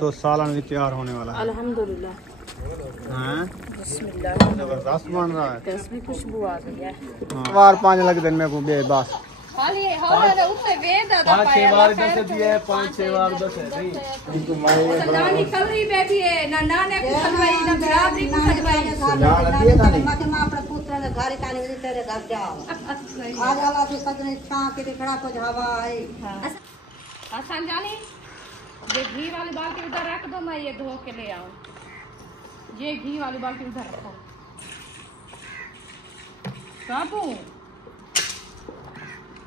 तो सालन भी तैयार होने वाला है अल्हम्दुलिल्लाह। हाँ बिस्मिल्लाह। जबरदस्त बन रहा है। इसमें खुशबू आ गई है। बार 5 लग दिन में को बे बस खाली हो रहा उससे वेद आता पाँच छह बार 10 दिए 5-6 बार 10 है नहीं नानी कल रही बैठी है ना नाने को सलवाई ना बिरादरी को सलवाई माथे मां अपने पुत्र ने घर काने में तेरे घर जाओ आज वाला से सजने छां के खड़ा कुछ हवा आई। आसान जानी ये घी वाली बाल्टी उधर रख दो, मैं ये धो के ले आऊं। ये घी वाली बाल्टी उधर रखो साबू।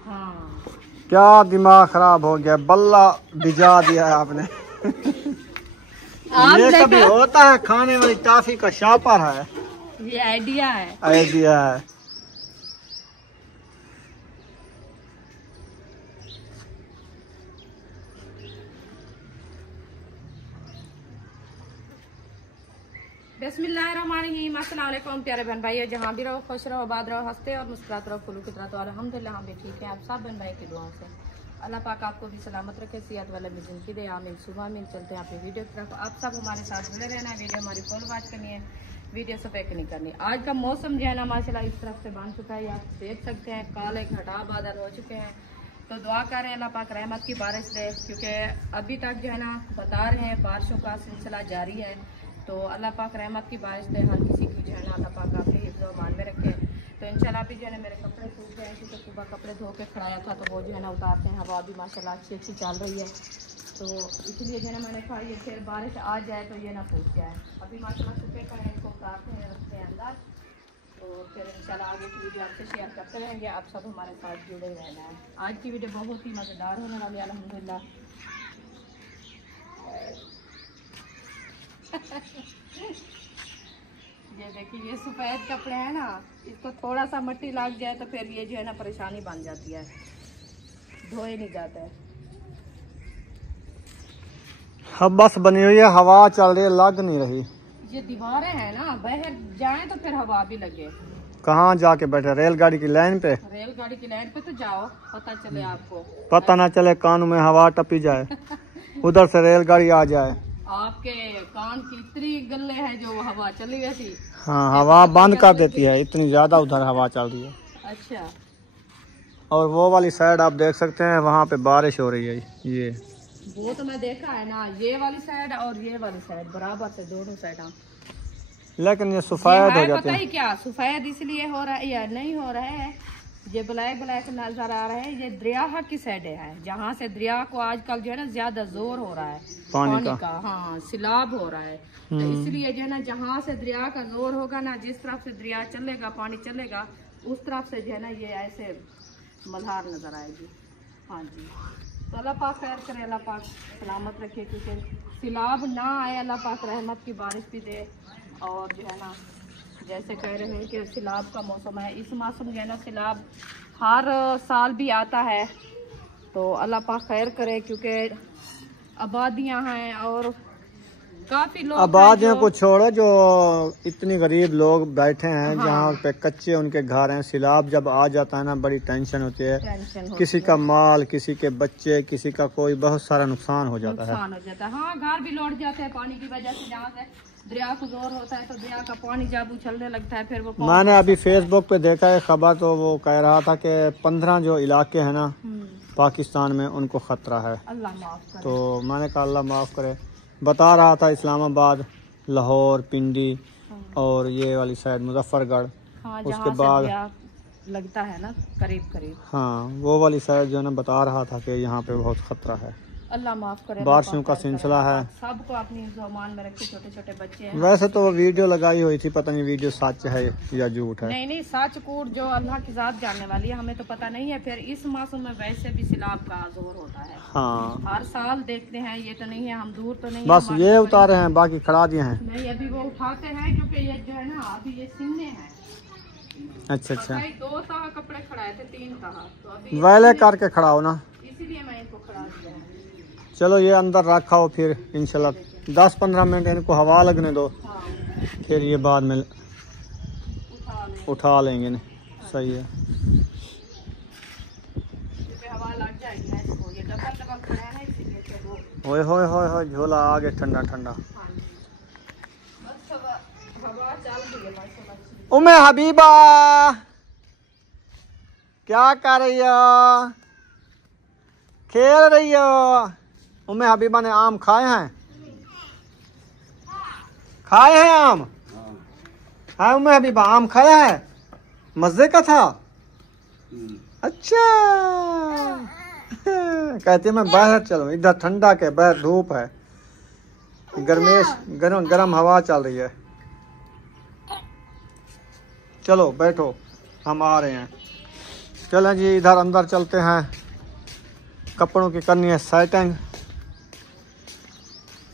हाँ क्या दिमाग खराब हो गया, बल्ला भिजा दिया है आपने। ये कभी होता है खाने वाली टॉफी का शापर है, ये आइडिया है। आइडिया है। बिस्मिल्लाहिर्रहमानिर्रहीम। अस्सलाम वालेकुम प्यारे बहन भाई, जहाँ भी रहो खुश रहो, आबाद रहो, हंसते और मुस्कुराते रहो, फुलू की तरह। तो अल्हम्दुलिल्लाह हम भी ठीक हैं। आप सब बहन भाई की दुआओं से अल्लाह पाक आपको भी सलामत रखे, सेहत वाले में जिंदगी दे। आमीन सुबह में चलते हैं अपनी वीडियो की तरफ। आप सब हमारे साथ जुड़े रहना है। वीडियो हमारी फॉलो वॉच करनी है, वीडियो से पैक नहीं करनी। आज का मौसम जो है ना माशाल्लाह इस तरफ से बन चुका है, आप देख सकते हैं काले घटा बादल हो चुके हैं। तो दुआ करें अल्लाह पाक रहमत की बारिश दे, क्योंकि अभी तक जो है ना बता रहे हैं बारिशों का सिलसिला जारी है। तो अल्लाह पाक रहमत की बारिश दे, हर किसी की जो है ना अल्लाह पाक आपके हिफ्ज़ व अमान में रखे। तो इंशाल्लाह भी जो है ना मेरे कपड़े सूख गए थे, तो सुबह कपड़े धो के खड़ाया था, तो वो जो है ना उतारते हैं। हवा भी माशाल्लाह अच्छी चल रही है, तो इसलिए जो है ना मैंने कहा ये फिर बारिश आ जाए तो ये ना सूख जाए। अभी माशाल्लाह सूखे का है, इसको उतारते हैं, रखते हैं अंदर। तो फिर इंशाल्लाह आगे की वीडियो आपसे शेयर करते रहेंगे। आप सब हमारे साथ जुड़े रहना है। आज की वीडियो बहुत ही मज़ेदार होने वाली है अल्हम्दुलिल्लाह। ये देखिए ये सफ़ेद कपड़े हैं ना, इसको थोड़ा सा मिट्टी लग जाए तो फिर ये जो है ना परेशानी बन जाती है, धोए नहीं जाते। बस बनी हुई है, हवा चल रही है, लग नहीं रही। ये दीवारें हैं ना, बाहर जाएं तो फिर हवा भी लगे। कहाँ जाके बैठे, रेलगाड़ी की लाइन पे? रेलगाड़ी की लाइन पे तो जाओ, पता चले आपको, पता ना चले कान में हवा टपी जाए, उधर से रेलगाड़ी आ जाए। आपके कान की इतनी गल्ले हैं जो हवा चली गई थी। हाँ हवा बंद कर देती है, इतनी ज्यादा उधर हवा चल रही है। अच्छा, और वो वाली साइड आप देख सकते हैं, वहाँ पे बारिश हो रही है। ये वो तो मैं देखा है ना, ये वाली साइड और ये वाली साइड बराबर से दोनों साइड। लेकिन ये सफेद हो जाते पता ही हैं। क्या सफेद इसलिए हो रहा है या नहीं हो रहा है, ये ब्लैक ब्लैक नजर आ रहा है, ये दरिया की साइड है, जहाँ से दरिया को आजकल जो है ना ज्यादा जोर हो रहा है पानी का। हाँ सिलाब हो रहा है, तो इसलिए जो है ना जहाँ से दरिया का जोर होगा ना, जिस तरफ से दरिया चलेगा पानी चलेगा, उस तरफ से जो है ना ये ऐसे मल्हार नजर आएगी। हाँ जी, तो अल्लाह पाक खैर करे, अल्लाह पाक सलामत रखे, क्योंकि सिलाब ना आए, अल्लाह पाक रहमत की बारिश भी दे। और जो है ना जैसे कह रहे हैं कि सिलाब का मौसम है, इस मौसम जो है ना सिलाब हर साल भी आता है। तो अल्लाह पाक खैर करे, क्योंकि आबादियां हैं और काफी लोग, आबादियों को छोड़ो, जो इतनी गरीब लोग बैठे हैं, हाँ। जहाँ पे कच्चे उनके घर हैं, सिलाब जब आ जाता है ना बड़ी टेंशन होती है, किसी का माल, किसी के बच्चे, किसी का कोई बहुत सारा नुकसान हो जाता है। हाँ घर भी लौट जाते हैं पानी की वजह से, जहाँ से दरिया को जोर होता है तो दरिया का पानी जब उछलने लगता है फिर वो। मैंने अभी फेसबुक पे देखा है खबर, तो वो कह रहा था कि 15 जो इलाके हैं ना पाकिस्तान में, उनको खतरा है। अल्लाह माफ करे। तो मैंने कहा अल्लाह माफ करे। बता रहा था इस्लामाबाद, लाहौर, पिंडी और ये वाली साइड मुजफ्फरगढ़, उसके बाद लगता है ना करीब। हाँ वो वाली साइड जो है ना बता रहा था कि यहाँ पे बहुत खतरा है। अल्लाह माफ करे। बारिशों का सिलसिला है, सबको अपनी ज़ुबान में रखे, छोटे छोटे बच्चे हैं। वैसे तो वो वीडियो लगाई हुई थी, पता नहीं वीडियो सच है या झूठ है। नहीं सच कूट जो अल्लाह की जात जानने वाली है, हमें तो पता नहीं है। फिर इस मौसम में वैसे भी सिलाब का जोर होता है, हाँ हर साल देखते हैं। ये तो नहीं है हम दूर तो नहीं, बस ये उतारे हैं, बाकी खड़ा दिए हैं। नहीं अभी वो उठाते हैं, क्योंकि ये जो है ना अभी ये सिलने हैं। अच्छा 2 तह कपड़े खड़ाए थे, 3 तह, तो अभी वैले करके खड़ा हो ना, इसीलिए मैं इनको खड़ा दिया है। चलो ये अंदर रखा हो, फिर इंशाल्लाह 10-15 मिनट इनको हवा लगने दो, हाँ। फिर ये बाद में उठा लेंगे। सही है, हवा लग जाएगी ना इसको, ये डबल खड़ा है ना, इसीलिए होए होए होए होए, झोला आगे ठंडा ठंडा। हवा चल रही है माशाल्लाह। उम्मे हबीबा क्या कर रही हो? खेल रही हो? उम्मे हबीबा ने आम खाए हैं? खाए हैं आम? हाँ उम्मे हबीबा आम खाया है? मजे का था? अच्छा। कहती है मैं बाहर चलूं, इधर ठंडा के बाहर धूप है, गर्मेश गरम गरम हवा चल रही है। चलो बैठो हम आ रहे हैं। चलें जी इधर अंदर चलते हैं। कपड़ों की करनी है सेटिंग।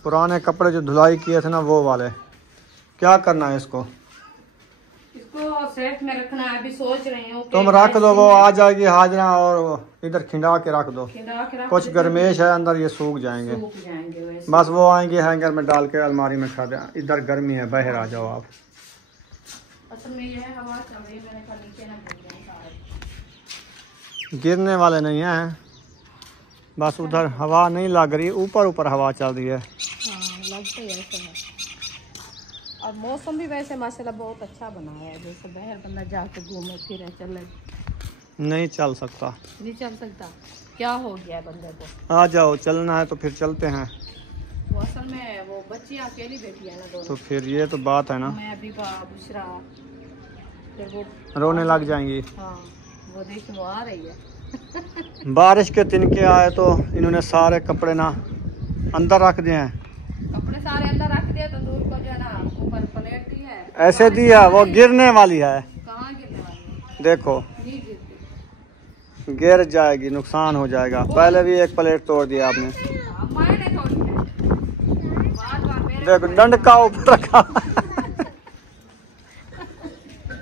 पुराने कपड़े जो धुलाई किए थे ना वो वाले, क्या करना है इसको? इसको सेफ में रखना है। अभी सोच रही हूँ तुम रख दो, वो आ जाएगी हाजरा और इधर खिंडा के रख दो। कुछ गर्मेश है अंदर, ये सूख जाएंगे। वैसे। बस वो आएंगे हैंगर में डाल के अलमारी में खा दे। इधर गर्मी है, बाहर आ जाओ आप। असल में ये हवा चल रही है, मैंने कहा नीचे ना गिर जाए सारे। गिरने वाले नहीं हैं, बस उधर हवा नहीं लग रही, ऊपर ऊपर हवा चल रही है। हाँ लगता ही ऐसा है। और मौसम भी वैसे माशाल्लाह बहुत अच्छा बना है, जैसे बाहर बंदा जाके घूमे फिरे चले। नहीं चल सकता। नहीं चल सकता? क्या हो गया है बंदे को? आ जाओ, चलना है तो फिर चलते हैं। वो असल में वो बच्ची अकेली बैठी है ना दोनों। तो फिर ये तो बात है ना, मैं अभी बुशरा फिर वो रोने लग जाएंगी। हाँ वो देखिए वो आ रही है। बारिश के तिनके आए तो इन्होंने सारे कपड़े ना अंदर रख दिए हैं। कपड़े सारे अंदर रख दिए, तंदूर को जो है ना ऊपर प्लेट दी है। ऐसे दिया वो गिरने वाली है। कहाँ गिरने वाली है? देखो नहीं गिरती। गिर जाएगी, नुकसान हो जाएगा। पहले भी एक प्लेट तोड़ दिया आपने। मैंने तोड़ी है। बार-बार मेरे देखो डंडका ऊपर रखा।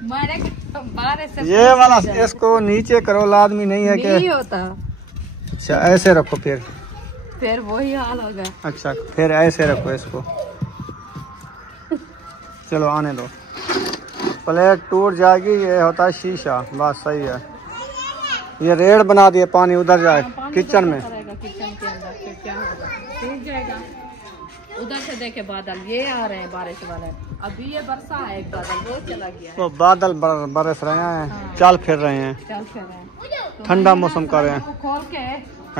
मैंने बाहर से ये वाला इसको नीचे करो, लादमी नहीं है नहीं कि। होता। अच्छा ऐसे रखो फिर वही हाल होगा। अच्छा फिर ऐसे रखो इसको। चलो आने दो, प्लेट टूट जाएगी। ये होता है शीशा, बात सही है। ये रेड बना दिए, पानी उधर जाए किचन में। किचन के अंदर फिर क्या होगा? टूट जाएगा। उधर से देखे बादल ये आ रहे हैं बारिश वाले। अभी ये बरसा है एक बादल, वो चला गया है। वो बादल बरस रहे हैं। हाँ। चल फिर रहे हैं, चल फिर रहे हैं। तो ठंडा मैं मौसम ना कर रहे हैं। को खोल के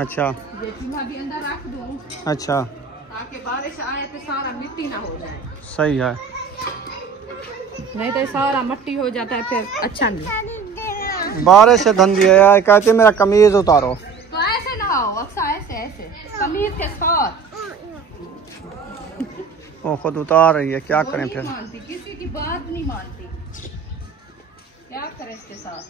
अच्छा ये चूल्हा भी अंदर रख दूं अच्छा ताकि बारिश आए तो सारा मिट्टी ना हो जाए। सही है। नहीं तो सारा मिट्टी हो जाता है फिर अच्छा नहीं। बारिश से धंधी है यार। कहते मेरा कमीज उतारो, तो ऐसे ना हो, अक्सर ऐसे ऐसे कमीज के साथ। वो खुद उतार रही है, क्या वो करें नहीं फिर। मानती, किसी की बात नहीं मानती, क्या करें इसके साथ।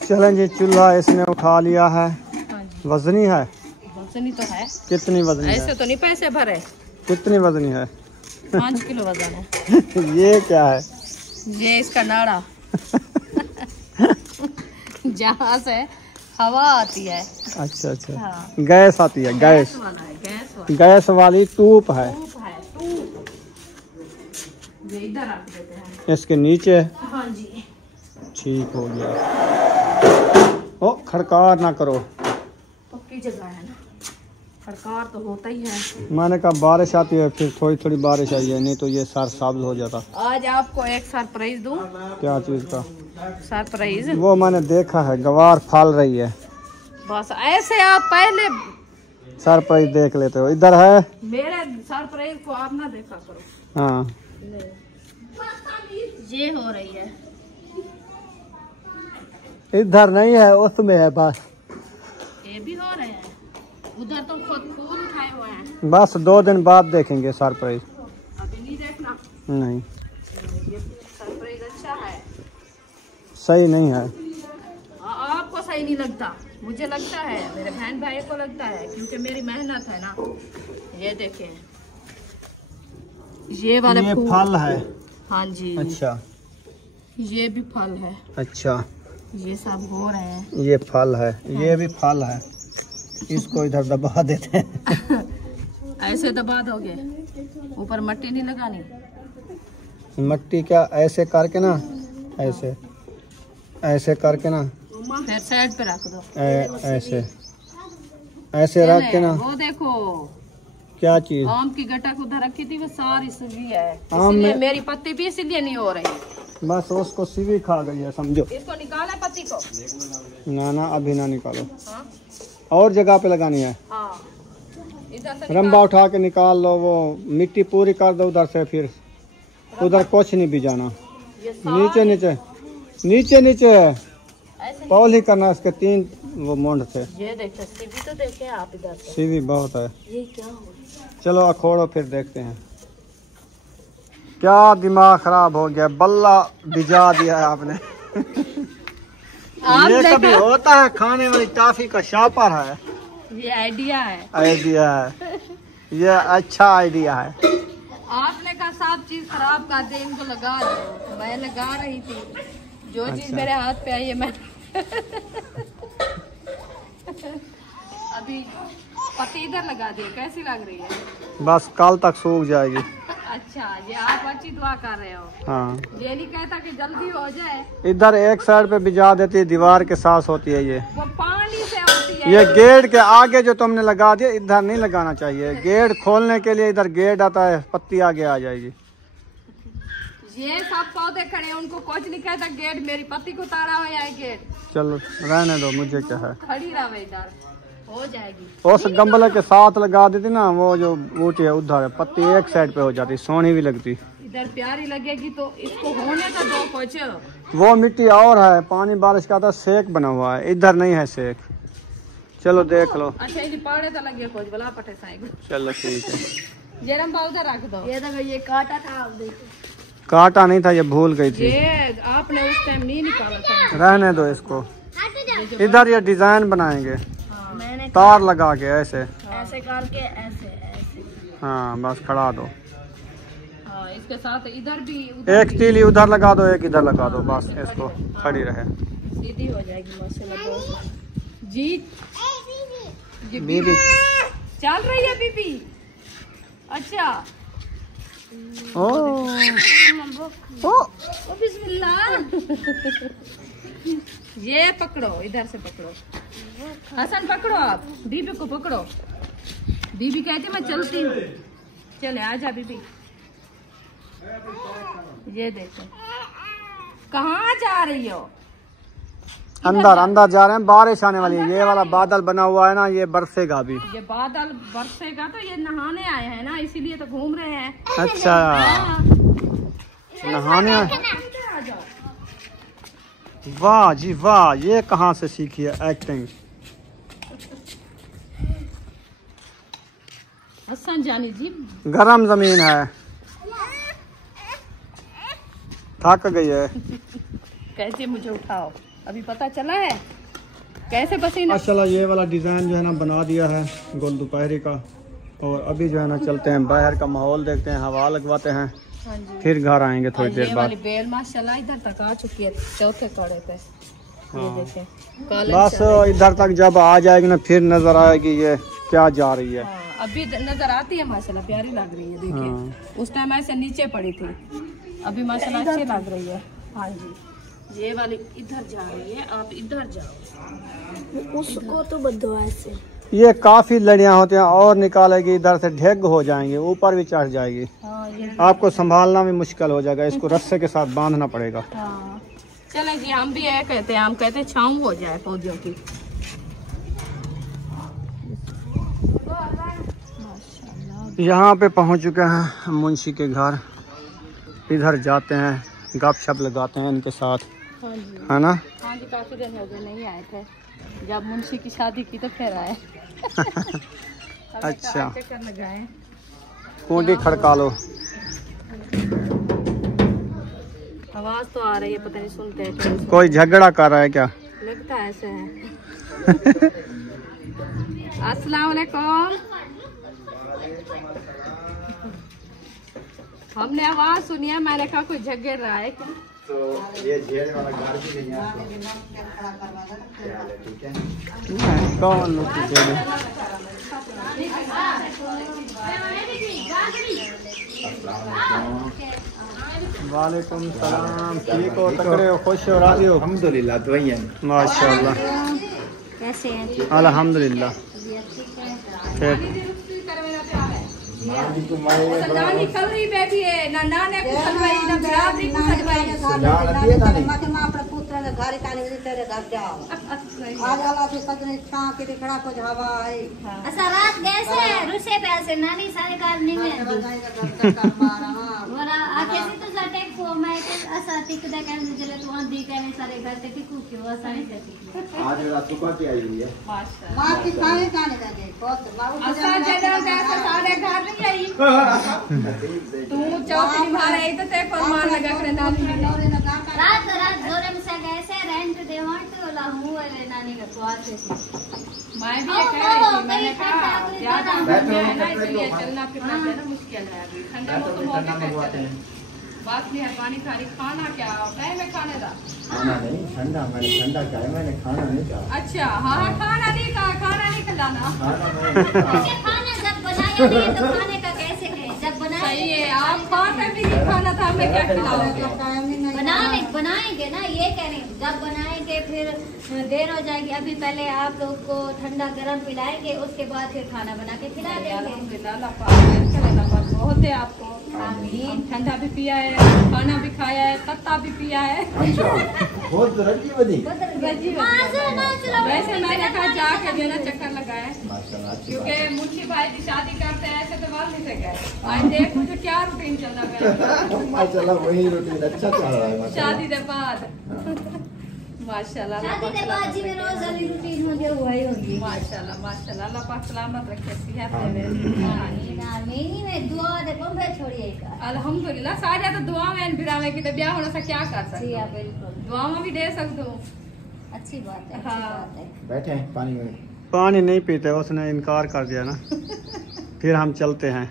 चलें जी, चूल्हा इसने उठा लिया है। हाँ जी वजनी है? वजनी तो है। कितनी वजनी है? ऐसे तो नहीं पैसे भरे। कितनी वजनी है? 5 किलो वजन है। ये क्या है? ये इसका नाड़ा जहाँ से हवा आती है। अच्छा अच्छा हाँ। गैस आती है, गैस वाला है, गैस वाला गैस वाली ट्यूब है। टूप है, टूप। ये इधर रख देते हैं। इसके नीचे। हाँ जी ठीक हो गया। ओ खड़कार ना करो, पक्की जगह है ना, सरकार तो होता ही है। मैंने कहा बारिश आती है, फिर थोड़ी थोड़ी बारिश आई है, नहीं तो ये सार साबित हो जाता। आज आपको एक सरप्राइज दूं। क्या चीज का? सरप्राइज वो मैंने देखा है, गवार फाल रही है। बस ऐसे आप पहले सरप्राइज देख लेते हो। इधर है मेरे सरप्राइज को आप ना देखा करो। हाँ। ये हो रही है, इधर नहीं है, उसमें है बस। ये भी हो रहे हैं। उधर तो खुद फूल उठाए हुए हैं। बस 2 दिन बाद देखेंगे सरप्राइज। अभी नहीं देखना। नहीं ये सरप्राइज अच्छा है। सही नहीं है। आपको सही नहीं लगता, मुझे लगता है, मेरे बहन भाई को लगता है, क्योंकि मेरी मेहनत है ना। ये देखें, ये वाले ये फूल। फल है? हाँ जी। अच्छा ये भी फल है। अच्छा ये सब हो रहे हैं। ये फल है, ये भी फल है। इसको इधर दबा देते हैं। ऐसे दबा दोगे, ऊपर मट्टी नहीं लगानी। मट्टी क्या, ऐसे करके ना, ऐसे ऐसे करके ना, फिर साइड पे रख दो। ऐसे ऐसे रख के ना, वो देखो क्या चीज, आम की गटक उधर रखी थी वो सारी सूजी है, आम इसलिए में मेरी पत्ती भी इसीलिए नहीं हो रही। बस उसको सीवी खा गई है समझो। इसको निकाला पत्ती को। ना ना अभी ना निकालो, हाँ और जगह पे लगानी है। हाँ इधर से रंबा उठा के निकाल लो, वो मिट्टी पूरी कर दो उधर से, फिर उधर कुछ नहीं भी जाना। ये नीचे नीचे नीचे नीचे ऐसे पौल ही करना, इसके 3 वो मोंड थे। ये देखते सीवी तो देखे आप इधर से, सीवी बहुत है। ये क्या हो रहा चलो अखोड़ो फिर देखते हैं। क्या दिमाग खराब हो गया, बल्ला भिजा दिया है आपने। आप ये देखो। कभी होता है खाने वाली टॉफी का शॉपर है। है? ये आइडिया है, आइडिया है, ये अच्छा आइडिया है। आपने कहा सब चीज खराब कर दे, इनको लगा दो, मैं लगा रही थी, जो चीज अच्छा। मेरे हाथ पे आई है मैं अभी पत्ती इधर लगा दिए, कैसी लग रही है? बस कल तक सूख जाएगी। अच्छा ये आप अच्छी दुआ कर रहे हो, हाँ ये नहीं कहता कि जल्दी हो जाए। इधर एक साइड पे भिजा देती है, दीवार के साथ होती है ये। वो पानी से होती है। ये गेट के आगे जो तुमने लगा दिया, इधर नहीं लगाना चाहिए। गेट खोलने के लिए इधर गेट आता है, पत्ती आगे आ जाएगी। ये सब पौधे खड़े हैं, उनको कुछ नहीं कहता गेट, मेरी पत्ती को ताड़ा हो या गेट चलो रहने दो, मुझे क्या है। खड़ी रहे, इधर हो जाएगी। उस गमले के साथ लगा देती ना, वो जो बूटी है उधर है, पत्ती एक साइड पे हो जाती, सोनी भी लगती। इधर प्यारी लगेगी तो इसको होने का दो कुछ। वो मिट्टी और है, पानी बारिश का था, सेक बना हुआ है, इधर नहीं है सेक। चलो देख लो। अच्छा ये पाड़े तो लगे कुछ बला पटे साइड। चलो ठीक है। ये रंबा उधर रख दो। ये देखो ये काटा था, आप देखो। काटा नहीं था, ये भूल गई थी। ये आपने उस टाइम नहीं निकाला था। रहने दो इसको। इधर ये डिजाइन बनाएंगे, मैंने तार लगा के ऐसे ऐसे करके ऐसे ऐसे। हाँ बस खड़ा दो। हाँ इसके साथ इधर भी एक तीली उधर लगा दो, एक इधर लगा दो, बस इसको खड़ी रहे। सीधी हो जाएगी माशाल्लाह। जी ये बीबी चल रही है बीबी। अच्छा ओ ओ बिस्मिल्लाह। ये पकड़ो, इधर से पकड़ो, हसन पकड़ो, आप बीबी को पकड़ो। बीबी कहती मैं चलती हूँ, चले आजा बीबी। ये देखो कहाँ जा रही हो? अंदर अंदर जा रहे हैं, बारिश आने वाली है। ये वाला बादल बना हुआ है ना, ये बरसेगा भी। ये बादल बरसेगा तो ये नहाने आए हैं ना, इसीलिए तो घूम रहे हैं। अच्छा नहाने आए। आ जाओ। वाह जी वाह, ये कहाँ से सीखी है एक्टिंग? हसन जानी जी गरम जमीन है, थक गई है। कैसे मुझे उठाओ, अभी पता चला है कैसे पसीना। चलो ये वाला डिजाइन जो है ना बना दिया है गोल दोपहरी का, और अभी जो है ना चलते हैं बाहर का माहौल देखते हैं, हवा लगवाते हैं, हाँ जी। फिर घर आएंगे थोड़ी और देर ये बाद। वाली बेल माशाल्लाह इधर तक आ चुकी है, चौथे कड़े पे। ये हाँ। देखें कॉलेज बस चल रही है। इधर तक जब आ जाएगी ना, फिर नजर आएगी ये क्या जा रही है। हाँ, अभी नजर आती है माशाल्लाह, प्यारी लग रही है। देखिए हाँ। उस टाइम ऐसे नीचे पड़ी थी, अभी माशाल्लाह अच्छी लग रही है। हाँ जी ये वाली इधर जा रही है, आप इधर जाओ। उसको तो बदो ऐसे। ये काफी लड़ियां होती हैं, और निकालेगी इधर से ढेग हो जाएंगे, ऊपर भी चढ़ जाएगी। हाँ ये आपको संभालना भी मुश्किल हो जाएगा, इसको रस्से के साथ बांधना पड़ेगा। हाँ चले जी, हम भी ये कहते हैं, हम कहते हैं छाँव हो जाए पौधों की। यहाँ पे पहुँच चुके हैं मुंशी के घर, इधर जाते हैं, गपशप लगाते हैं इनके साथ, हाँ जी है ना? हाँ जी काफी दिन हो गए नहीं आए थे, जब मुंशी की शादी की तो फिर आए। अच्छा चक्कर लगाए। कुंडी खड़का लो। आवाज तो आ रही है, पता नहीं सुनते हैं क्या सुनते कोई झगड़ा कर रहा है क्या? हैं। लगता है ऐसे है। अस्सलाम वालेकुम। हमने आवाज सुनी है, मैंने कहा कोई झगड़ रहा है क्या? तो ये जेल वाला घर भी नहीं है। कौन वालेकुम सलाम, ठीक हो, तगड़े हो, खुश हो, राजी हो? अल्हम्दुलिल्लाह दुआएं। माशाल्लाह कैसे हैं? अल्हम्दुलिल्लाह। नानी कल रही बैठी है ना नाने को खलवाई ना बिरादरी को खलवाई माके मां अपने पुत्र ने घर काने में तेरे घर जाओ आज आला से सजने छां के खड़ा को हवा है अच्छा रात कैसे रुसे पे ऐसे नानी सारे कार नहीं में वरा आके से तो जाटे को मैं तो ऐसा टिक दे कहने चले तो आंधी कहने सारे घर ते टिकू के वो सारे से आज रात सुबह की आई हुई है माशाल्लाह मां की सारे काने दे बहुत मारू अच्छा जगह ऐसा सारे घर नहीं आई तू चौकी मारे तो ते फरमान लगा करे नानी रात जोरे में से कैसे रेंट देवांट वाला हूं वाले नानी का स्वाद से मैं भी कह रही थी मैंने कहा ज्यादा गर्मी है ना इसलिए चलना फिरना देना मुश्किल है अभी ठंडा मौसम हो गया बात मेहरबानी सारी खाना क्या मैं खाने दा खाना नहीं ठंडा मैंने ठंडा क्या है मैंने खाना नहीं कहा अच्छा हाँ खाना नहीं कहा खाना नहीं खिलाना खाना जब बनाए तो खाने का कैसे है जब बनाए सही है आप खाते भी नहीं खाना था हमें क्या खिलाओगे बनाएंगे ना ये कह रहे हैं जब बनाएंगे फिर देर हो जाएगी अभी पहले आप लोग को ठंडा गरम पिलाएंगे उसके बाद फिर खाना बना के खिला देंगे अल्हम्दुलिल्लाह बहुत है आपको ठंडा भी पिया है खाना भी खाया है तत्ता भी पिया है बहुत रजी बनी वैसे मैंने कहा जाके जो ना चक्कर लगाए क्योंकि मुंशी भाई की शादी करते हैं ऐसे तो बात नहीं से गए आज देख मुझे क्या रूटीन चल रहा है माशाल्लाह वही रूटीन अच्छा चल रहा है शादी के बाद माशाल्लाह शादी के बाद जी में रोज वाली रूटीन हो गया हुआ ही होगी माशाल्लाह माशाल्लाह अल्लाह पाक सलामत रखे सेहत दे मेरी में दुआ दे बम्बे छोड़िएगा अल्हम्दुलिल्लाह सारे तो दुआ में बिरावे की तो ब्याह होने से क्या कर सकते जी हां बिल्कुल दुआ में भी दे सकते हो अच्छी बात है बैठे हैं पानी में पानी नहीं पीते उसने इनकार कर दिया ना फिर हम चलते हैं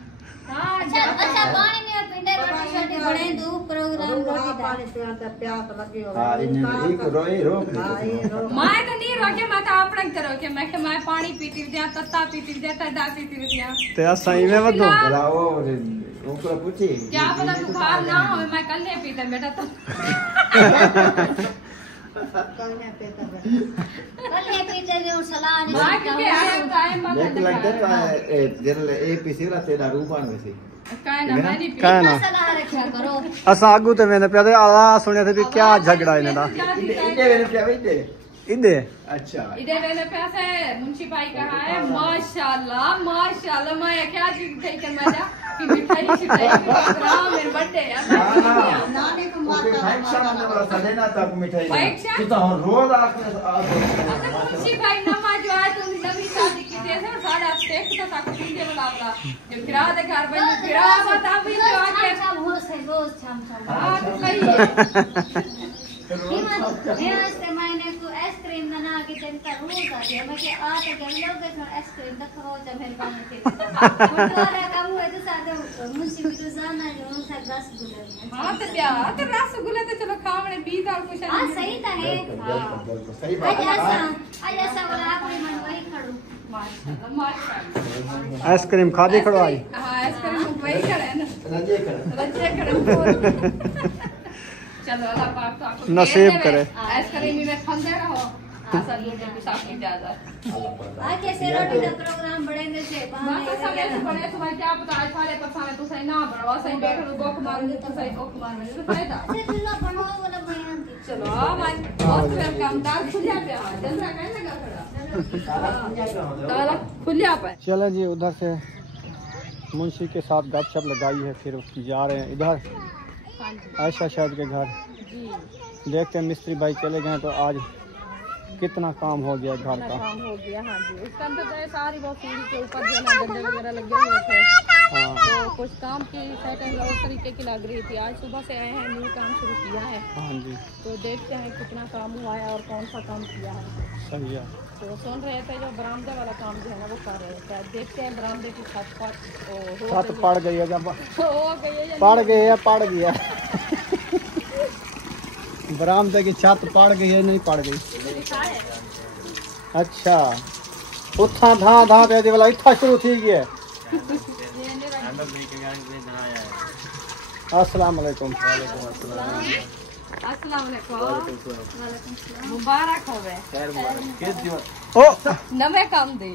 अच्छा पानी में पिंडे रोटी छोटी बड़े दो प्रोग्राम रोटी पानी से प्यास लगी हो हां इन्हें एक रोक मैं तो नहीं रोके मैं तो अपने करो के मैं पानी पीती दिया तत्ता पीती दिया ठंडा पीती दिया ते सही में बदो बुलाओ उनको पूछी क्या पता बुखार ना हो मैं कल नहीं पीता बेटा तो कल ये पीते जो सलाह नहीं मैं क्योंकि आया टाइम में एक लगता है जनरल ए पीसीला तेरा रूपान में से काहे ना मैं नहीं काहे ना सलाह रखा करो असा आगू ते मैंने पे आवाज सुने थे भी क्या झगड़ा इन्हें दा इधे अच्छा इधर मैंने पैसे मुंशी भाई कहा है माशाल्लाह माशाल्लाह मैं क्या चीज खाई कर मजा कि मिठाई शिठाई प्रोग्राम में बर्थडे है नानी को फाइक्शन अंदर वाला सलेना तक मिठाई फाइक्शन? कि तो रोज आके मुंशी भाई नमाज जो है तुम नबी शादी की थे और साढ़े 8 तक तक पीछे बुलावला जब फिरा दे घर बन फिरा बता भी जो आके रोज छाम हां तो सही है मैंने को आइसक्रीम बना के जनता रोज आती है मैं के आ तो गल लोग आइसक्रीम दिखाओ जब मेहरबानी के मोटरा काम हुए तो साथ मुंशी भी रोजाना जो उनका रसगुल्ले हां तो क्या तो रसगुल्ले तो चलो खावणे 20 और कुछ हां सही था है सही बात है आज ऐसा वाला आखिरी मन वही खड़ू माशाल्लाह माशाल्लाह आइसक्रीम खादी खड़वाई हां आइसक्रीम वही खड़े हैं ना रजे कर चलो अल्लाह पाक तो आपको नसीब करे आइसक्रीम में खाते रहो आशा लोगों की साफ इजाजत आके से रोटी का प्रोग्राम बढ़ेंगे से बात समय से बने तो भाई क्या पता आज सारे पसाने तो सही ना बड़वा सही बैठो तो गोक मारूंगी तो सही गोक मारूंगी तो फायदा से चूल्हा बनाओ वाला बयान चलो मैं बहुत वेलकम दाल खुलिया पे आ जल्दी कहने लगा खड़ा दाल खुलिया पे चलो जी उधर से मुंशी के साथ गपशप लगाई है फिर जा रहे हैं इधर आयशा शायद के घर देखते हैं मिस्त्री भाई चले गए तो आज कितना काम हो गया घर का काम हो गया हाँ जी उसके अंदर जो है सारी वो सीढ़ी के ऊपर जो है ना गड्ढे वगैरह लगे हुए थे हाँ तो कुछ काम की सेटिंग और तरीके की लग रही थी आज सुबह से आए हैं न्यू काम शुरू किया है हाँ जी तो देखते हैं कितना काम हुआ है और कौन सा काम किया है सही है तो सुन रहे थे जो बरामदे वाला काम जो है ना वो कर रहे थे देखते हैं बरामदे की छत छत पड़ गई है जब हो गई है पड़ गया बरामदे की छत पड़ गई है नहीं पड़ गई अच्छा उठा धा धा पे दे वाला इतना शुरू थी गया अस्सलाम वालेकुम अस्सलाम वालेकुम मुबारक होवे ओ नवे काम दे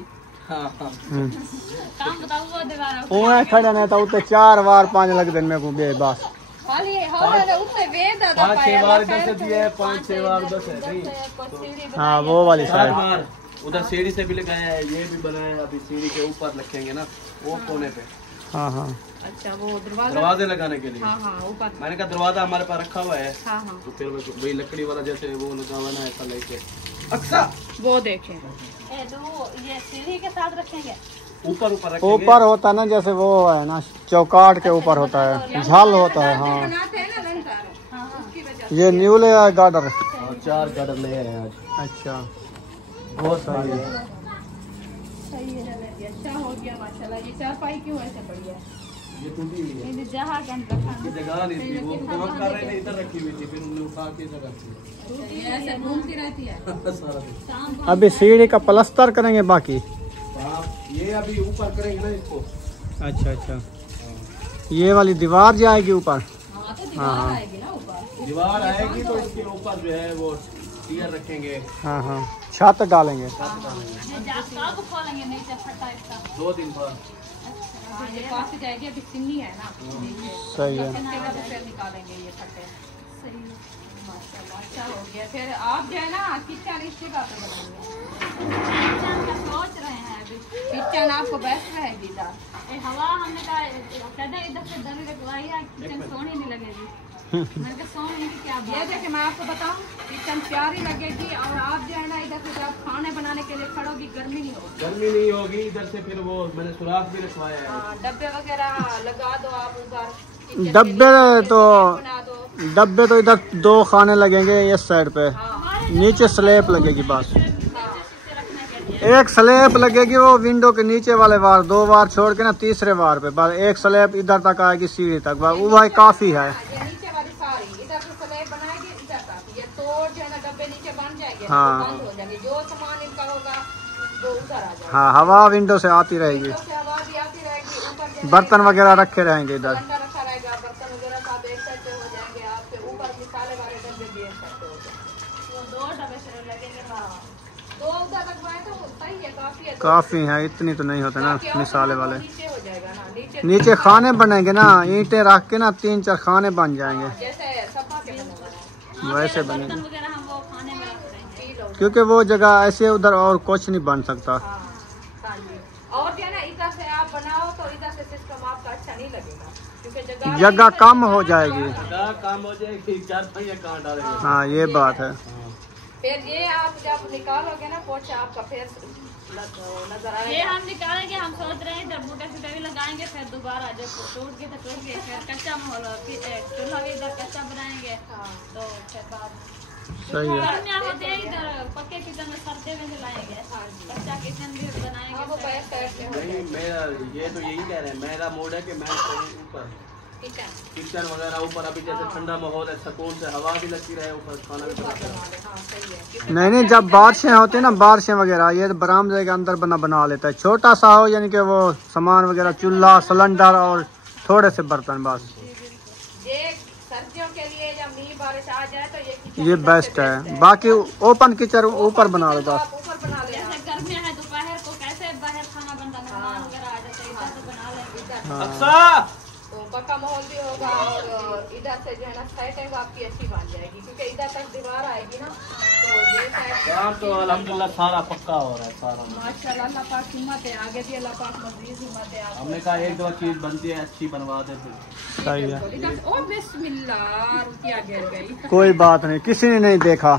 काम बताओ वो दीवार उहे खड़े ने तो उते 4 बार 5 लग दिन में को बे बस खाली हो रहा उससे वेद आता 5-6 बार इधर से दिए 5-6 बार उधर से नहीं। हाँ वो वाली 4 साइड। बार उधर सीढ़ी से भी लगाया है, ये भी बनाया है। अभी सीढ़ी के ऊपर रखेंगे ना वो कोने पे। हाँ हाँ अच्छा वो दरवाजा दरवाजे लगाने के लिए। हाँ ऊपर मैंने कहा दरवाजा हमारे पास रखा हुआ है, हाँ तो फिर वही लकड़ी वाला जैसे वो लगा हुआ ना ऐसा लेके अक्सा वो देखें ये सीढ़ी के साथ रखेंगे। ऊपर रखेंगे। ऊपर होता ना जैसे वो है ना चौकाट के ऊपर होता है, झाल होता है। हाँ बनाते हैं ना लंटर उसकी वजह ये न्यू ले आया गार्डर। और 4 गार्डर ले आए हैं आज। अच्छा बहुत सही है। सही है चले अच्छा हो गया माशाल्लाह। ये चारपाई क्यों ऐसे बढ़िया है? ये टूटी हुई है, ये जहाँ के अंदर ये जगह नहीं थी, वो काम कर रहे थे इधर रखी हुई थी, फिर उन्होंने उठा के जगह थी। ये ऐसे घूमती रहती है। सारा दिन। अभी सीढ़ी का प्लास्टर करेंगे बाकी। आप ये अभी ऊपर करेंगे ना इसको। अच्छा अच्छा ये वाली दीवार जाएगी ऊपर। हाँ तो दीवार आएगी ना ऊपर। दीवार आएगी तो इसके ऊपर जो है वो टीयर रखेंगे। हाँ हाँ छत डालेंगे। ये जाता को खोलेंगे नीचे फटा इसका। 2 दिन बाद हाँ ये पास जाएगी अभी सिन्नी है ना। सही है। इसके बाद फिर निकालेंगे ये फटे। सही है माशाल्लाह अच्छा हो गया। फिर आप जो है ना किचन इस जगह पे बनाएंगे। किचन का सोच रहे हैं अभी। किचन आपको बेस्ट रहेगी इधर। ये हवा हमने कहा कहते इधर से दरी लगवाई है, किचन सोनी नहीं लगेगी। मैंने कहा सोनी की क्या ये बात है। देखिए मैं आपको बताऊं किचन प्यारी लगेगी और आप जो है ना इधर से जब खाने बनाने के लिए खड़ोगी गर्मी नहीं होगी। गर्मी नहीं होगी। इधर से फिर वो मैंने सुराख भी रखवाया है। हाँ, डब्बे वगैरह लगा दो आप ऊपर। किचन के डब्बे लिए तो बना दो। डब्बे तो इधर 2 खाने लगेंगे इस साइड पे, हाँ नीचे स्लैब लगेगी बस। हाँ एक स्लैब लगेगी वो विंडो के नीचे वाले वार, 2 वार छोड़ के ना तीसरे वार पे बस एक स्लैब इधर तक आएगी सीढ़ी तक बस। वो भाई काफी है। ये नीचे वाली सारी इधर से स्लैब बनाएगी इधर तक। ये तोड़ जो है ना डब्बे नीचे बन जाएंगे। हाँ। बंद हो जाएंगे। जो सामान इनका होगा वो उधर आ जाएगा। हाँ हवा विंडो से आती रहेगी। विंडो से हवा भी आती रहेगी। ऊपर जो है बर्तन वगैरह रखे रहेंगे इधर। सिलेंडर रखा रहेगा। बर्तन वगैरह सब एक साइड पे हो जाएंगे। आपके ऊपर मिसाले वाले डब्बे भी एक साइड पे हो जाएंगे। वो 2 डब्बे से लगेंगे। दो उधर लगवाए तो सही है काफी है। काफी है, इतनी तो नहीं होते ना बाकी और मिसाले सामान वाले। नीचे हो जाएगा ना। नीचे नीचे खाने बनेंगे ना, ईंटें रख के ना 3-4 खाने बन जाएंगे। जैसे सफा के बने हुए हैं। वैसे बनेंगे बर्तन वगैरह हम वो खाने में रख रहे हैं। स्टील हो क्योंकि वो जगह ऐसे उधर और कुछ नहीं बन सकता। हाँ, हाँ जी। और जो है ना इधर से आप बनाओ तो इधर से सिस्टम आपका अच्छा नहीं लगेगा क्योंकि जगह कम हो जाएगी। जगह काम हो जाएगी। 4 पहिया कहाँ डालेंगे। हाँ ये बात है। फिर ये आप जब निकालोगे ना पोछा आपका फिर नजर ये आएगा। हम निकालेंगे। हम सोच रहे हैं इधर बूटे छूटे भी लगाएंगे, फिर दोबारा जब टूट गए तो टूट गए, फिर कच्चा माहौल और फिर चूल्हा भी इधर कच्चा बनाएंगे। तो फिर बाद सही है। गर्मियाँ होते हैं इधर पक्के किचन में सर्दे में जलाएंगे। कच्चा किचन भी हाँ, वो बनाएंगे। बैक साइड से हो नहीं मेरा ये तो यही कह रहे हैं। मेरा मूड है कि मैं ऊपर किचन किचन वगैरह ऊपर। अभी जैसे ठंडा माहौल है, सुकून से हवा भी लगती रहे, ऊपर खाना भी ऊपर बनता बना है। ले। हाँ सही है क्योंकि नहीं नहीं जब बारिशें होती है ना, बारिशें वगैरह ये बरामदे के अंदर बना लेता है। छोटा सा हो यानी कि वो सामान वगैरह चूल्हा सिलेंडर और थोड़े से बर्तन बस। ये सर्दियों के लिए जब मीह बारिश आ जाए तो ये किचन ये इधर बेस्ट से है। बाकी ओपन किचन ऊपर बना लो तो बस। आप ऊपर बना लेना। जैसे गर्मियाँ है दोपहर को कैसे बाहर खाना बनता है, मेहमान वगैरह आ जाते हैं, इधर तो बना लेंगे। इधर अक्सा तो पक्का माहौल भी होगा और इधर से जो है ना साइड आपकी अच्छी बन जाएगी क्योंकि इधर तक दीवार आएगी ना तो ये साइड काम तो अल्हम्दुलिल्लाह सारा पक्का हो रहा है सारा। माशाल्लाह अल्लाह पाक हिम्मत है। आगे भी अल्लाह पाक मज़ीद हिम्मत है आपको। हमने कहा 1-2 चीज बनती है अच्छी बनवा देते। सही है। इधर से- ओ बिस्मिल्लाह रुकिया गिर गई। कोई बात नहीं, किसी ने नहीं देखा।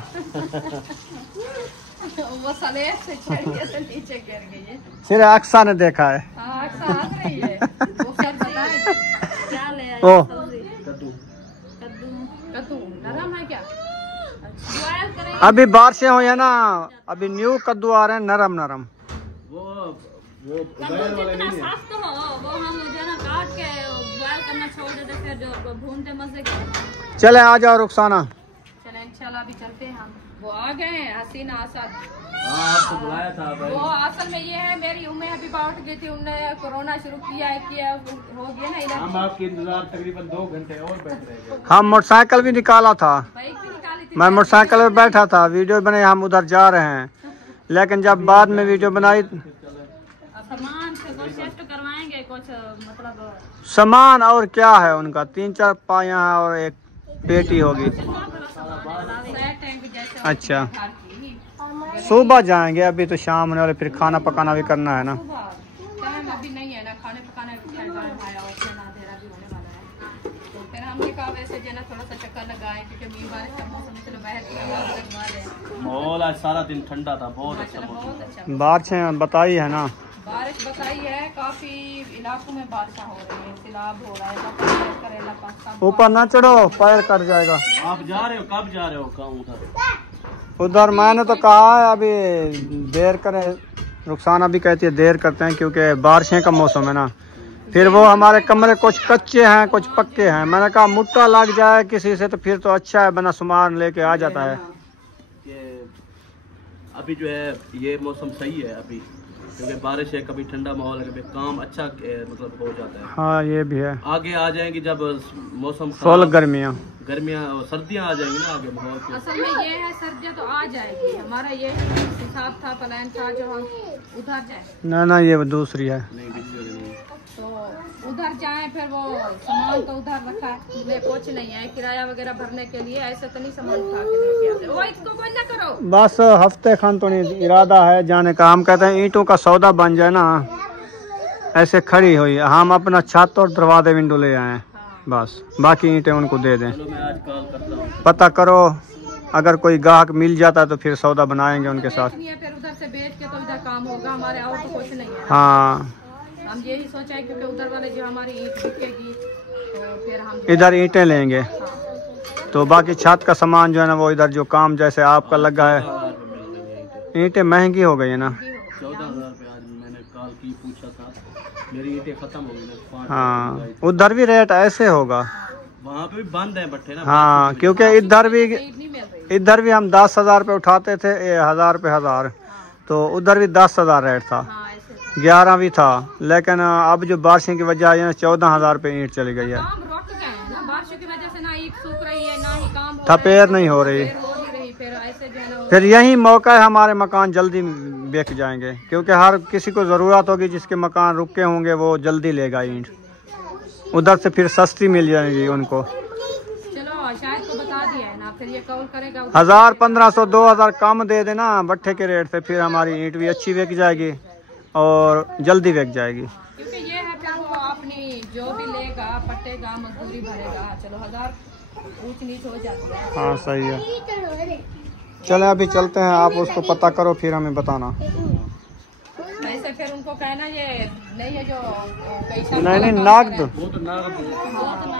वो सलेब से चढ़िए तो नीचे गिर गई है। सिर्फ अक्सा ने देखा है। हाँ अक्सर हंस रही है। वो सब बताए क्या ले आए ओ सब्जी? कद्दू कद्दू कद्दू नरम है क्या? बॉयल करेंगे। अभी बारिशें हो या ना, अभी न्यू कद्दू आ रहे हैं नरम नरम। वो कद्दू बैल वाले जितना नहीं है। सख्त हो वो हम जो है ना काट के बॉयल करना छोड़ देते, फिर जो भूनते मजे के। चले आ जाओ रुखसाना। चले इंशाल्लाह अभी चलते हैं हम। वो आ गए हैं हसीना असद। हाँ आपको बुलाया था भाई। वो असल में ये है मेरी उम्में अभी बाउट गई थी। उनने कोरोना शुरू किया हो गया ना इधर। हम आपके इंतजार तकरीबन 2 घंटे और बैठ रहे थे। हम मोटरसाइकिल भी निकाला था। बाइक भी निकाली थी। मैं मोटरसाइकिल में बैठा था, वीडियो बनाई, हम उधर जा रहे हैं। लेकिन जब बाद में वीडियो बनाई कुछ मतलब सामान और क्या है उनका? 3-4 पाया है और एक पेटी होगी। अच्छा, सुबह जाएंगे, अभी तो शाम होने वाले, फिर खाना पकाना भी करना है ना। टाइम अभी नहीं है ना, खाने पकाने भी होने वाला है, तो फिर हमने कहा वैसे जो ना थोड़ा सा चक्कर लगाए, क्योंकि मीन बारिश का मौसम है, चलो बाहर माहौल आज सारा दिन ठंडा था, बहुत अच्छा बहुत अच्छा। बारिशें बताई है ना, बारिश बताई है, काफी इलाकों में बारिशें हो रही है, सैलाब हो रहा है। ऊपर ना चढ़ो, पैर कट जाएगा। आप जा रहे हो? कब जा रहे हो? कहाँ उधर मैंने तो कहा है अभी देर करें, रुखसाना भी कहती है देर करते हैं क्योंकि बारिशें का मौसम है ना। फिर वो हमारे कमरे कुछ कच्चे हैं कुछ पक्के हैं, मैंने कहा मुट्टा लग जाए किसी से तो फिर तो अच्छा है, बना सामान लेके आ जाता है। ये अभी जो है ये मौसम सही है अभी, क्योंकि बारिश है, कभी ठंडा माहौल है, कभी काम अच्छा मतलब हो जाता है। हाँ ये भी है। आगे आ जाएंगी जब मौसम फुल गर्मियाँ और सर्दियाँ आ जाएंगी ना आगे माहौल के। असल में ये है, सर्दियाँ तो आ जाएगी, हमारा ये हिसाब था, प्लान था जो हम उधर जाए। ना ये दूसरी है, नहीं बिजली नहीं। तो उधर जाए, फिर वो सामान तो उधर रखा है, ले कुछ नहीं है, किराया वगैरह भरने के लिए ऐसे तो नहीं सामान उठा के लेके आते। वो इसको कोई ना करो, बस हफ्ते खान तो नहीं इरादा है जाने का। हम कहते हैं ईंटों का सौदा बन जाए ना, ऐसे खड़ी हुई, हम अपना छत और दरवाजे विंडो ले आए बस, बाकी ईंटें उनको दे दें। चलो मैं आज कॉल करता हूँ, पता करो, अगर कोई ग्राहक मिल जाता है तो फिर सौदा बनाएंगे उनके साथ। फिर उधर से बेच के तो इधर काम होगा, हमारे और तो कुछ नहीं है। हाँ हम यही सोचा है, क्योंकि उधर वाले जो हमारी ईंट बिकेगी तो फिर हम इधर ईंटें लेंगे, तो बाकी छत का सामान जो है ना वो इधर जो काम जैसे आपका लगा है। 14,000 रुपये मिल रही है। ईंटें महंगी हो गई है ना। 14,000 रुपये आज मैंने कॉल की, पूछा था, मेरी ईंटें खत्म हो गई ना। हाँ उधर भी रेट ऐसे होगा, वहाँ पे भी बंद है भट्टे ना। हाँ क्योंकि इधर भी नहीं मिल रही। इधर भी हम 10,000 रुपये उठाते थे, 1000 पे 1000, तो उधर भी 10,000 रेट था, हाँ, ऐसे 11 भी था, लेकिन अब जो बारिशों की वजह है 14,000 पे ईंट चली गई है। काम रुक गए हैं ना बारिश की वजह से, ना ईंट सूख रही है ना ही काम हो थपेर नहीं हो रही। रही। फिर ऐसे जो है ना फिर यही मौका है, हमारे मकान जल्दी बिक जाएंगे, क्योंकि हर किसी को ज़रूरत होगी, जिसके मकान रुके होंगे वो जल्दी लेगा ईंट, उधर से फिर सस्ती मिल जाएगी उनको। चलो शायद को बता दिया है ना, फिर ये कॉल करेगा 1000, 1500, 2000 कम दे देना भट्टे के रेट से, फिर हमारी ईंट भी अच्छी बिक जाएगी और जल्दी बिक जाएगी। क्योंकि ये है फिर वो अपनी जो भी लेगा पट्टेगा मजदूरी भरेगा, चलो 1000 ऊंच नीच हो जाती है। हाँ सही है। चले अभी चलते हैं, आप उसको पता करो फिर हमें बताना। वैसे फिर उनको कहना ये नहीं है जो पैसा नहीं नगद, वो तो ना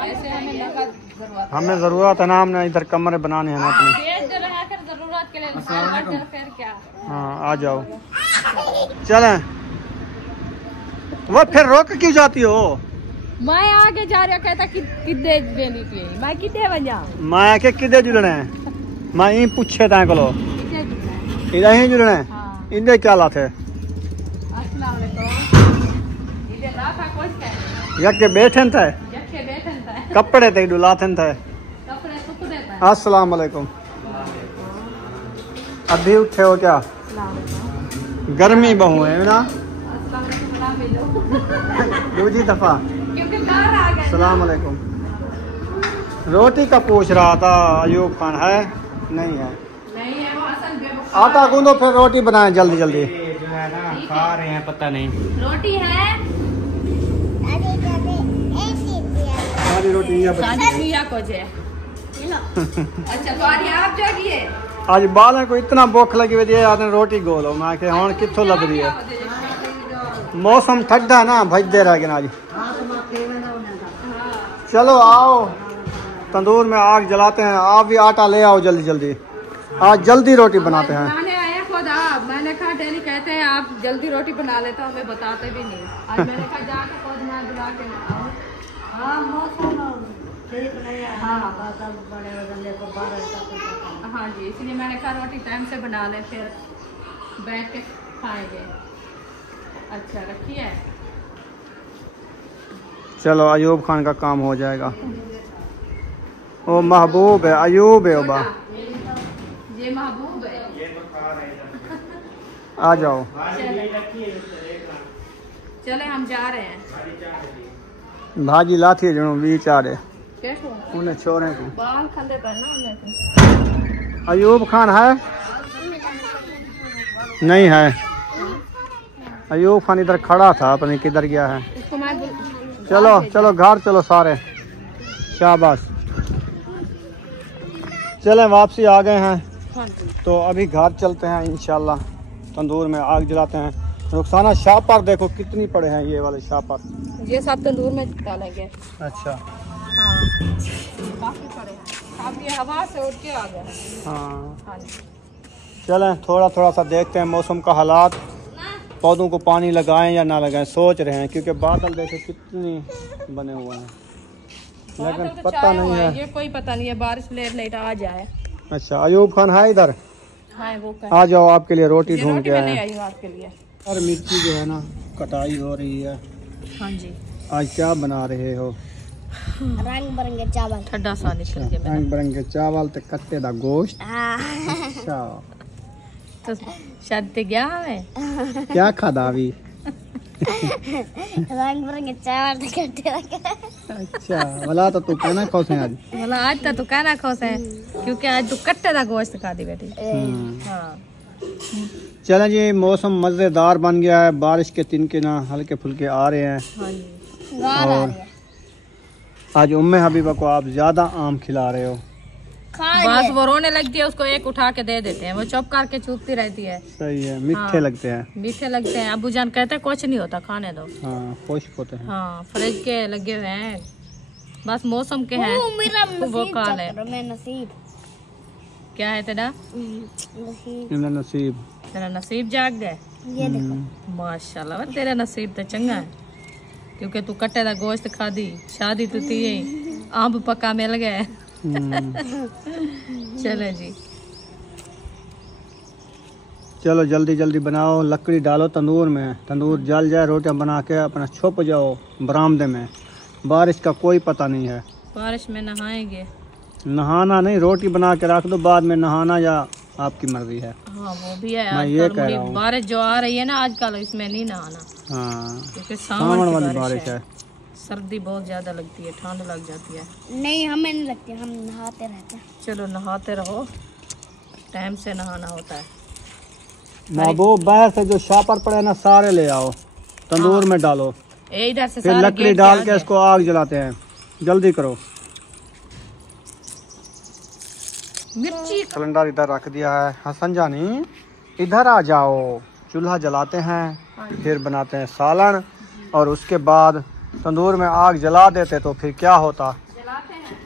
ऐसे हमें नगद जरूरत हमें ज़रूरत है ना, हमने इधर कमरे बनाने हैं ना अपने। बेच दे रहा है फिर जरूरत के लिए, फिर क्या। हाँ आ जाओ, चलें। वो फिर रोक क्यों जाती हो? मैं आगे जा रहा कहता कितने देनी थी, मैं कितने बन जाऊं, मैं के किदे जुड़ने हैं, मैं यही पूछे तैं को इधर ही जुड़ने हैं। हाँ। इधर क्या लाते अस्सलाम वालेकुम, इधर लाखा कुछ है, यके बैठन थे, जक्के बैठन था, कपड़े ते डुलाथन थे। कपड़े सुख देता है। अस्सलाम वालेकुम, अभी उठे हो क्या? गर्मी बहु है ना, अस्सलाम वालेकुम, बना मिलो दूसरी दफा। क्योंकि घर आ गए। अस्सलाम वालेकुम। रोटी का पूछ रहा था, अयूब खान है नहीं है? नहीं है वो असल बेवकूफ। आटा गूंदो फिर रोटी बनाएं जल्दी जल्दी। जो है ना खा रहे हैं पता नहीं। रोटी है, सारी रोटी ये शादी भैया को जे अच्छा तो आज आप जागिए, आज बाल को इतना भूख लगी हुई है, आपने रोटी गोलो मैं के हुन कित्थों लभ रही है। मौसम ठंडा ना, भजदे रह गए आज। चलो आओ, तंदूर में आग जलाते हैं, आप भी आटा ले आओ जल्दी जल्दी, आज जल्दी रोटी बनाते हैं। बनाने आए खुद आप, मैंने कहा डेली कहते हैं आप जल्दी रोटी बना लेते हो, हमें बताते भी नहीं। आज मैंने कहा जाके खुद मैं बुला के लाऊं। हाँ मौसम ठीक नहीं है। हाँ बड़े बदले को 12 तक। हाँ जी, इसलिए मैंने कहा रोटी टाइम से बना ले, फिर बैठ के खाएंगे। अच्छा रखिए। चलो अयूब खान का काम हो जाएगा। ओ महबूब है, अयूब है बा, ये महबूब है। आ जाओ। चले हम जा रहे हैं। भाजी लाथी है जणो 20 चारे कैसे उन्हें छोरे को बाल खंदे पर ना उन्हें अयूब खान है नहीं है। अयूब खान इधर खड़ा था, पता नहीं किधर गया है। उसको मैं चलो चलो घर चलो सारे, शाबाश। चलें वापसी आ गए हैं हाँ जी। तो अभी घर चलते हैं इंशाल्लाह। तंदूर में आग जलाते हैं। रुखसाना शापर देखो कितनी पड़े हैं ये वाले शापर। ये सब तंदूर में डालेंगे। अच्छा हाँ काफी पड़े हैं, अब ये हवा से उड़ के आ गए हैं। हाँ हाँ जी। चलें थोड़ा थोड़ा सा देखते हैं मौसम का हालात, पौधों को पानी लगाएं या ना लगाएं, सोच रहे हैं क्योंकि बादल देखो कितनी बने हुए हैं, लेकिन बादल तो पता छाए नहीं हुए है। हैं, ये कोई पता नहीं है, बारिश लेट लेट आ जाए। अच्छा अयूब खान है इधर, हाँ वो आ जाओ आपके लिए रोटी ये ढूंढ रोटी के मैं आए नहीं हैं। आई हूँ आपके लिए। और मिर्ची जो है ना कटाई हो रही है। हाँ जी। आज क्या बना रहे हो? रंग बिरंगे चावल। ठंडा सा निकल के रंग बिरंगे चावल ते कट्टे दा गोश्त। अच्छा तो शायद ते गया हमें क्या खादा अभी? रंग बिरंगे चावल कट्टे रखे। अच्छा वाला तो तू कहना खुश है आज। बोला आज तो कहना खुश है क्योंकि आज तू कट्टे दा गोश्त खा दी बेटी। हाँ चलें जी, मौसम मज़ेदार बन गया है, बारिश के तिनके ना हल्के फुल्के आ रहे हैं। हाँ जी। और आज उम्मे हबीबा को आप ज़्यादा आम खिला रहे हो। बस वो रोने लगती है, उसको एक उठा के दे देते हैं, वो चुप करके चूपती रहती है। सही है, मीठे हाँ। लगते हैं। मीठे लगते हैं, अबू जान कहते हैं कुछ नहीं होता खाने दो। हाँ खुश्क होते हैं। हाँ फ्रिज के लगे हुए हैं, बस मौसम के हैं। मेरा वो काल है। मैं नसीब क्या है तेरा? नसीब इन्हें नसीब। तेरा नसीब जाग गए। ये देखो माशाल्लाह वा तेरा नसीब तो चंगा है क्योंकि तू कट्टे दा गोश्त खा दी, शादी तो थी आम पक्का मिल गए। चलो जी चलो जल्दी जल्दी बनाओ, लकड़ी डालो तंदूर में, तंदूर जल जाए, रोटियां बना के अपना छुप जाओ बरामदे में। बारिश का कोई पता नहीं है। बारिश में नहाएंगे। नहाना नहीं, रोटी बना के रख दो, बाद में नहाना या आपकी मर्जी है। हाँ वो भी है, मैं ये कह आजकल रहा हूँ। बारिश जो आ रही है ना आजकल, इसमें नहीं नहाना हाँ क्योंकि सावन सावन वाली की बारिश है। सर्दी बहुत ज्यादा लगती है, ठंड लग जाती है। नहीं हमें नहीं लगती, हम नहाते रहते हैं। चलो नहाते रहो, टाइम से नहाना होता है। महबूब बाहर से जो शापर पड़े ना सारे ले आओ, तंदूर में डालो, इधर से फिर सारे लकड़ी गेट डाल के आगे। इसको आग जलाते हैं। जल्दी करो। मिर्ची सिलेंडर इधर रख दिया है। हसन जानी इधर आ जाओ, चूल्हा जलाते हैं, फिर बनाते हैं सालन, और उसके बाद तंदूर में आग जला देते तो फिर क्या होता? जलाते हैं,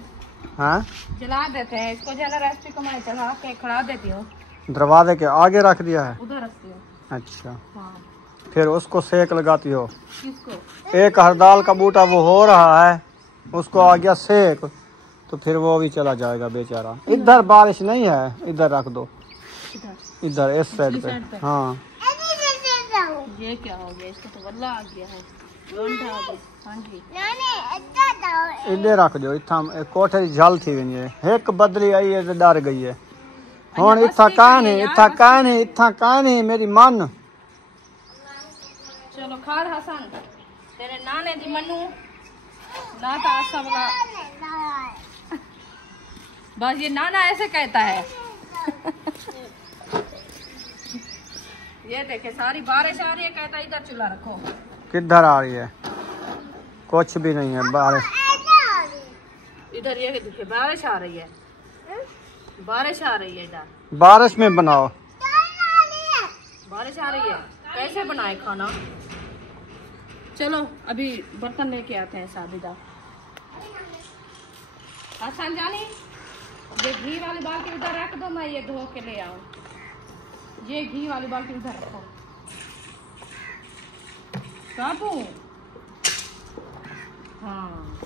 हाँ जला देते हैं इसको। जला रेसिपी को मैं चढ़ा के खड़ा देती हूँ, दरवाजे के आगे रख दिया है। उधर रखती हूँ। अच्छा हाँ फिर उसको सेक लगाती हो। किसको? एक हरदाल का बूटा वो हो रहा है, उसको आ गया सेक, तो फिर वो भी चला जाएगा बेचारा। इधर बारिश नहीं है, इधर रख दो, इधर इस साइड पे। हाँ ये क्या हो गया? इसको तो वल्ला आ गया है। हाँ जी इधर रख दो। इतना कोठे की जल थी वही है, एक बदली आई है तो डर गई है। हुन इतना कान है, इतना कान है, इतना कान है मेरी मन। चलो खार हसन, तेरे नाने दी मनु ना था आसा वाला। बस ये नाना ऐसे कहता है। ये देखे सारी बारिश आ रही है, कहता है इधर चूल्हा रखो। किधर आ रही है? कुछ भी नहीं है बारिश। इधर ये देखे बारिश आ रही है, बारिश आ रही है इधर। बारिश में बनाओ। बारिश आ रही है, कैसे बनाए खाना? चलो अभी बर्तन लेके आते हैं साबिदा। आसान जानी, ये घी वाली बाल्टी उधर रख दो, मैं ये धो के ले आऊं। ये घी वाली बाल्टी उधर रखो। काबू हाँ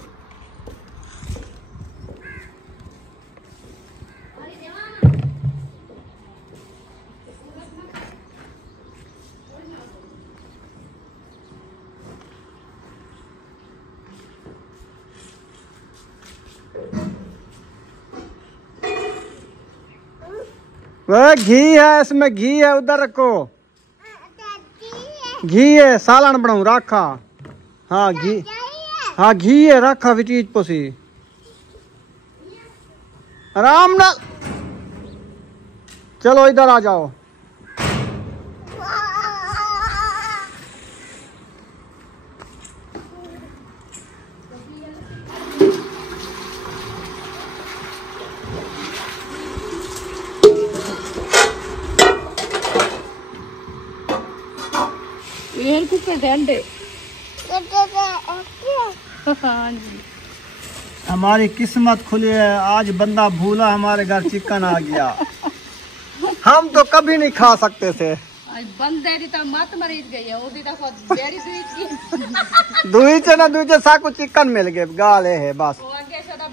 वह घी है, इसमें घी है, उधर रखो। घी है, सालन बनाऊ रखा। हाँ घी, हाँ घी है रखा भी चीज पोसी आराम ना। चलो इधर आ जाओ। हमारी किस्मत खुली है, आज बंदा भूला हमारे घर चिकन आ गया। हम तो कभी नहीं खा सकते थे। बंदे दी तो मत मरीज गई है, ओदी तो खुद बेड़ी दुई से ना दुई से साकू चिकन मिल गए गाले है बस।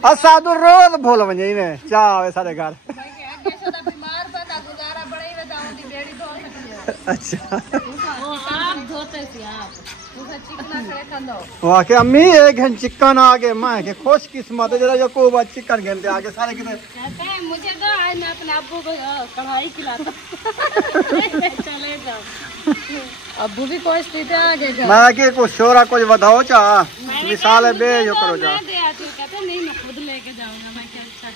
असा तो रोज भूल वजे में चाह सारे घर। बीमार बंदा गुजारा बड़े में जाऊं दी बेड़ी धो सकती है। अच्छा आप धोते थे आप उसे चिकना करे कंदो। वाह के अम्मी एक घंटे चिकन आ गए, मैं के खुश किस्मत है जरा जो को बात चिकन घंटे आगे सारे कितने कहते हैं मुझे तो आज मैं अपने अब्बू को कढ़ाई खिलाता। चले जाओ अब्बू भी कोई स्थिति आगे जा। मैं के कुछ शोरा कुछ बताओ चा मिसाल बे यो करो जा। मैं दे आती कहते नहीं मैं खुद लेके जाऊंगा। मैं क्या अच्छा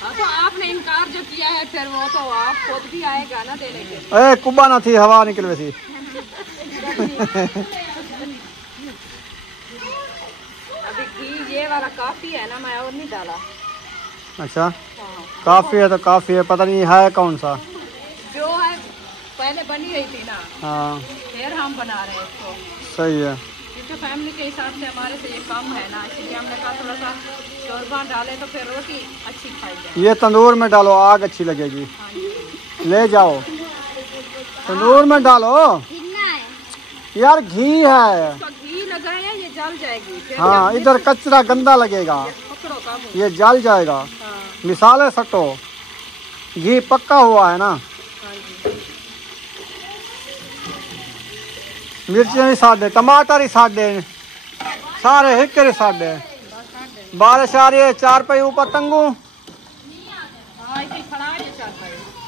हाँ तो आपने इनकार जो किया है फिर वो तो आप खुद भी आएगा ना देने के। ए कुब्बा ना थी हवा निकल वैसी। अभी घी ये वाला काफी है ना, मैं और नहीं डाला। अच्छा काफी है तो काफी है, पता नहीं है कौन सा जो है पहले बनी रही थी ना। हाँ फिर हम बना रहे हैं इसको। सही है क्योंकि फैमिली के हिसाब से हमारे से ये कम है ना, इसलिए हमने कहा थोड़ा सा शोरबा डाले तो फिर रोटी अच्छी खाई जाए। ये तंदूर में डालो आग अच्छी लगेगी। ले जाओ तंदूर में डालो यार, घी है घी लगाया ये जल जाएगी। हाँ इधर कचरा गंदा लगेगा, ये जल जाएगा। हाँ। मिसाले सटो, घी पक्का हुआ है ना। मिर्ची ही साढ़े, टमाटर ही साढ़े, सारे हिक्के साढ़े। बारिश आ रही है, चार पे ऊपर टंगू।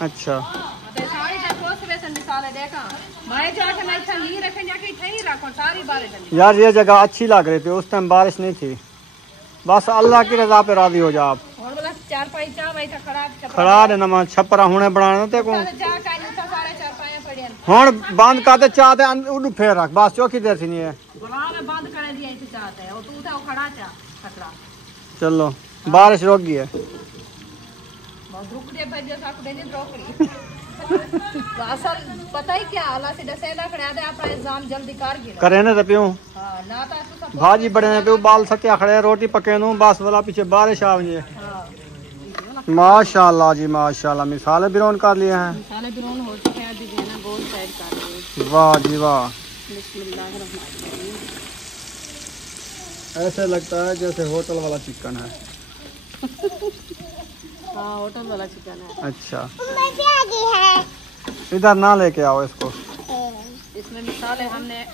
अच्छा यार ये जगह अच्छी लग रही थी, उस टाइम बारिश नहीं थी। बस अल्लाह की रजा पे राजी हो जा आप। खड़ा है ना छपरा हुने बनाना ते को हुन बंद करते चाहते उड़ फेर रख बस चौकी देर थी नहीं है। चलो बारिश रुक गई है। पता ही क्या अल्लाह से दसेला खड़ा दे अपना एग्जाम जल्दी कर गिर करे ना पियो ना तो भाजी बड़े ने पियो बाल सकिया खड़े रोटी पके नु बस वाला पीछे बारिश आ गई। माशाल्लाह जी माशाल्लाह, मिसाले बिरोन कर लिए हैं। मिसाले बिरोन हो चुके हैं, अभी ना गोल साइड कर रहे हैं। वाह जी वाह, बिस्मिल्लाहिर्रहमानिर्रहीम। ऐसे लगता है जैसे होटल वाला चिकन है। हाँ होटल वाला चिकन है। अच्छा इधर ना लेके आओ इसको। इसमें मिसाले हमने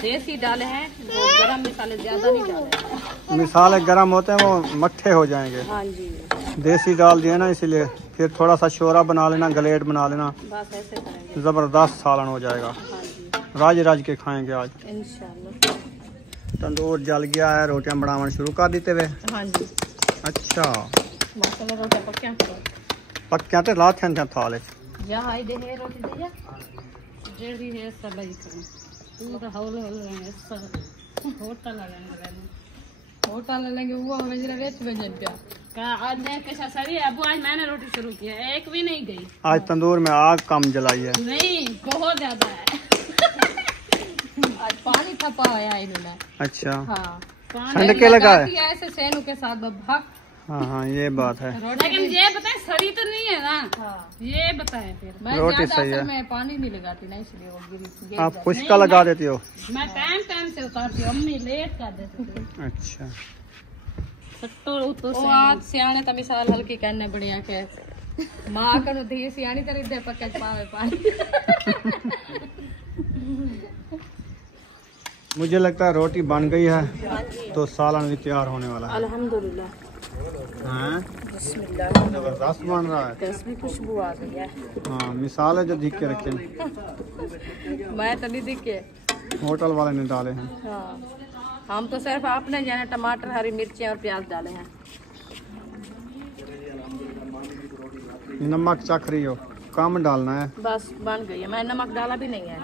देसी डाले हैं, वो गरम मिसाले ज्यादा नहीं डाले। मिसाले गरम होते हैं वो मट्ठे हो जाएंगे। हाँ जी देसी डाल दिए ना इसीलिए। फिर थोड़ा सा शोरा बना लेना, गलेट बना लेना, बस ऐसे करेंगे, जबरदस्त सालन हो जाएगा। हाँ जी राज राज के खाएंगे आज इंशाल्लाह। तंदूर जल गया है, रोटियां बनाना शुरू कर देते हुए। हाँ जी अच्छा माशाल्लाह रोटी पक्या पक्या तो लाथ हैं थाले यहाँ आई दे है रोटी दे जा जेड़ दी है सब लगी करें तू तो हौले हौले है सब होटल लेंगे वो हमें जरा वेच भेजन पे का आज देख कैसा सही है। अब आज मैंने रोटी शुरू की है, एक भी नहीं गई। आज तंदूर में आग कम जलाई है। नहीं बहुत ज्यादा है। आज पानी थपा हुआ है इन्होंने। अच्छा हाँ ठंड के लगा है ऐसे सेनू के साथ बब्बा। हाँ हाँ ये बात है। लेकिन ये बताए सड़ी तो नहीं है ना। हाँ। ये बताए फिर मैं रोटी सही है। मैं पानी नहीं लगाती ना इसलिए वो गिरी। आप खुशका लगा देती हो? मैं टाइम से उतारती हूँ, अम्मी लेट कर देती थी। अच्छा तो आज सियाने तो मिसाल हल्की करने बढ़िया के माँ कर धी सियानी तरह दे पक्के पावे पानी। मुझे लगता है रोटी बन गई है तो सालन भी तैयार होने वाला है। अल्हम्दुलिल्लाह। हाँ जबरदस्त बन रहा है, इसमें खुशबू आ गई है। हाँ मिसाल है जो दिख के रखे। मैं तो नहीं दिखे होटल वाले ने डाले हैं। हाँ, हम तो सिर्फ आपने जो है टमाटर, हरी मिर्ची और प्याज डाले हैं। नमक चख रही हो, कम डालना है। बस बन गई है, मैंने नमक डाला भी नहीं है,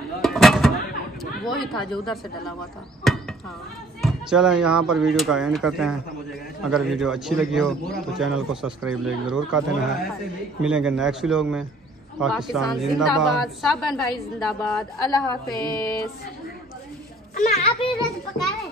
वो ही था जो उधर से डाला हुआ था। हाँ, चलें यहाँ पर वीडियो का एंड करते हैं। अगर वीडियो अच्छी लगी हो तो चैनल को सब्सक्राइब जरूर कर देना है। मिलेंगे नेक्स्ट व्लॉग में। पाकिस्तान जिंदाबाद, सब बहन भाई जिंदाबाद। अल्लाह हाफिज। आप ही पका रहे